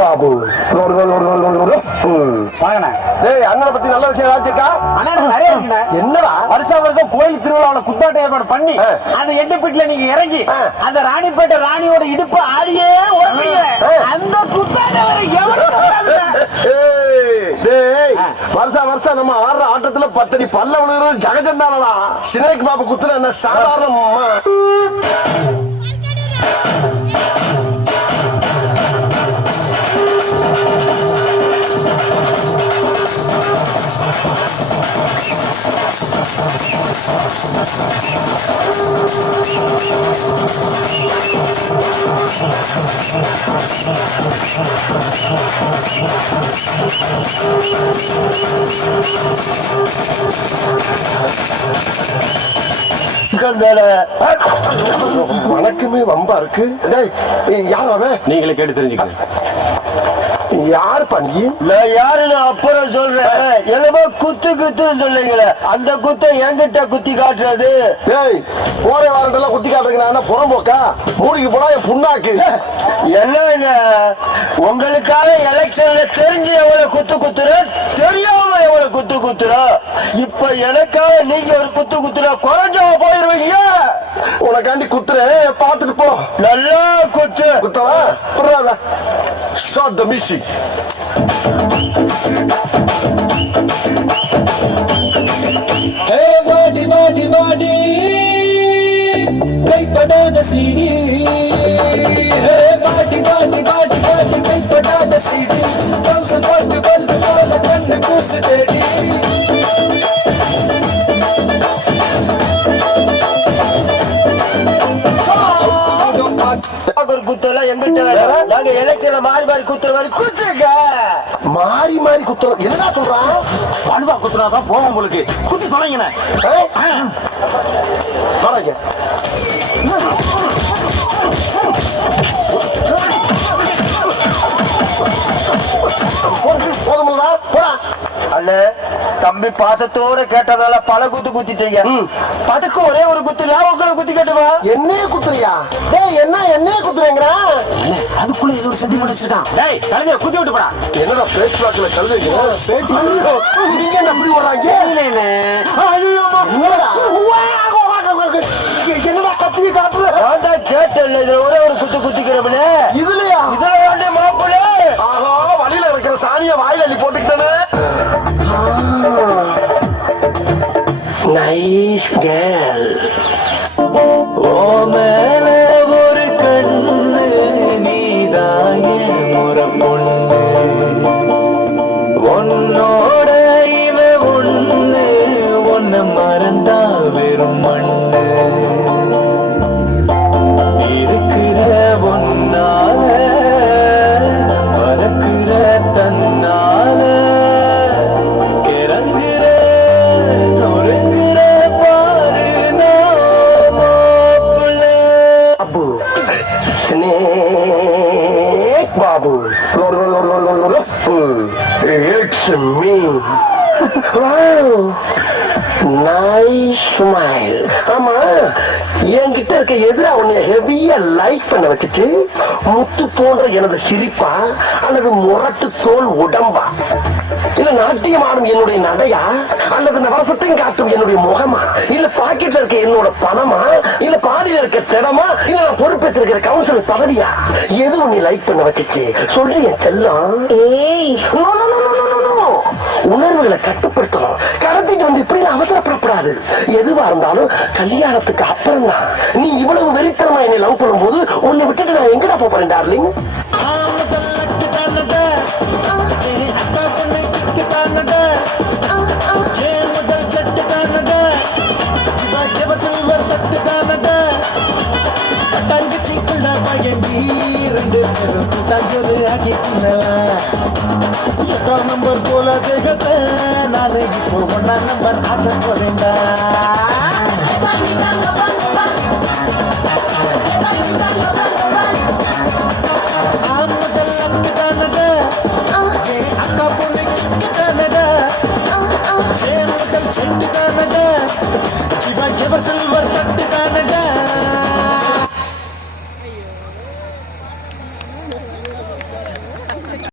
பாபு டேய் அண்ணனை பத்தி நல்ல விஷயம் ஏதாச்சுக்கா நிறைய என்னடா? வருஷம் வருஷம் கோயில் திருவிழாவில குத்தாட்ட ஏற்பாடு பண்ணி அந்த எட்டுப்பீட்டுல நீங்க இறங்கி அந்த ராணிப்பேட்டை ராணியோட இடுப்பு ஆடியே அந்த குத்தாட்ட வர எவ்வளவு வருஷா வருஷம் நம்ம ஆடுற ஆட்டத்துல பத்தடி பல்ல விழுகிறது ஜகஜந்தானா சினேக் பாபு குத்துல என்ன சாதாரண வழக்குமே வம்பா இருக்கு. யார் அவன்? நீங்களே கேட்டு தெரிஞ்சுக்கலாம் யார் பண்ணி? நான் யாருன்னு அப்புறம் சொல்றேன். என்னமோ குத்து குத்துன்னு சொல்லுங்களே அந்த குத்தை என்கிட்ட குத்தி காட்டுறது. டேய் போற வாரண்டெல்லாம் குத்தி காட்டுறீங்க நான் என்ன புறம்போக்கா மூடிக்கு போனா என் புண்ணாக்கு. என்னங்க? உங்களுக்காக எலெக்ஷன்ல தெரிஞ்சு எவ்வளவு குத்து குத்துறோம் தெரியாம எவ்வளவு குத்து குத்துறோம் இப்ப எனக்காக நீங்க ஒரு குத்து குத்துறா குறைஞ்சா போயிருவீங்க. உனக்காண்டி குத்துறேன். பார்த்துட்டு போ. நல்லா குத்து. குத்தவா? shut the music. Hey, body, body, body. कई पटा द सीडी हे पार्टी पार्टी पार्टी पार्टी कई पटा द सीडी कम से पार्टी बल बल कन्न कूस दे எலெக்ஷன்ல மாறி மாறி குத்துற மாதிரி குத்துங்க. மாறி மாறி குத்துறது என்னடா சொல்றான் அழுவா குத்துறாதான் போகும் உங்களுக்கு. குத்தி தொலைங்கண்ணே. வராங்க போதுமில்லடா போடா. அண்ணே தம்பி பாசத்தோட கேட்டதால பல குத்து குத்திட்டீங்க. பதுக்கு ஒரே ஒரு குத்து உங்களை குத்தி கட்டுமா? என்னையே குத்துறியா? டேய் என்ன என்னையே குத்துறேங்கிறா அதுக்குள்ள ஏதோ ஒரு சென்டிமெண்ட் வச்சிருக்கான். டேய் கலைஞர் குத்தி விட்டு போடா. என்னடா பேச்சுவாக்குல கழுதுங்க? பேச்சு நீங்க என்ன அப்படி வர்றாங்க என்னடா? என்னடா நான் தான் கேட்டேன்ல இதுல nice girl It's me. Nice smile ஆமா என்கிட்ட இருக்க எதிரா உன்னை ஹெவியா லைக் பண்ண வச்சுட்டு முத்து போன்ற எனது சிரிப்பா அல்லது முரட்டு தோல் உடம்பா? இல்ல நாட்டியம் ஆடும் என்னுடைய நடையா? அல்லது நவரசத்தையும் காட்டும் என்னுடைய முகமா? இல்ல பாக்கெட்ல இருக்க என்னோட பணமா? இல்ல பாடியில இருக்க திடமா இல்ல நான் பொறுப்பேற்றிருக்கிற கவுன்சிலர் பதவியா? எது நீ லைக் பண்ண வச்சுச்சு? சொல்லு என் செல்லம். ஏய். உணர்வுகளை கட்டுப்படுத்தணும் கடத்திட்டு வந்து இப்படி அவசரப்படக்கூடாது எதுவா இருந்தாலும் கல்யாணத்துக்கு அப்புறம் தான் நீ இவ்வளவு வெறித்தனமா என்னை லவ் பண்ணும்போது உன்னை விட்டுட்டு நான் எங்கடா போறேன் டார்லிங் நம்பர் போல தேக இப்போ ஒன்னா நம்பர் ஆக்க போறேன்டா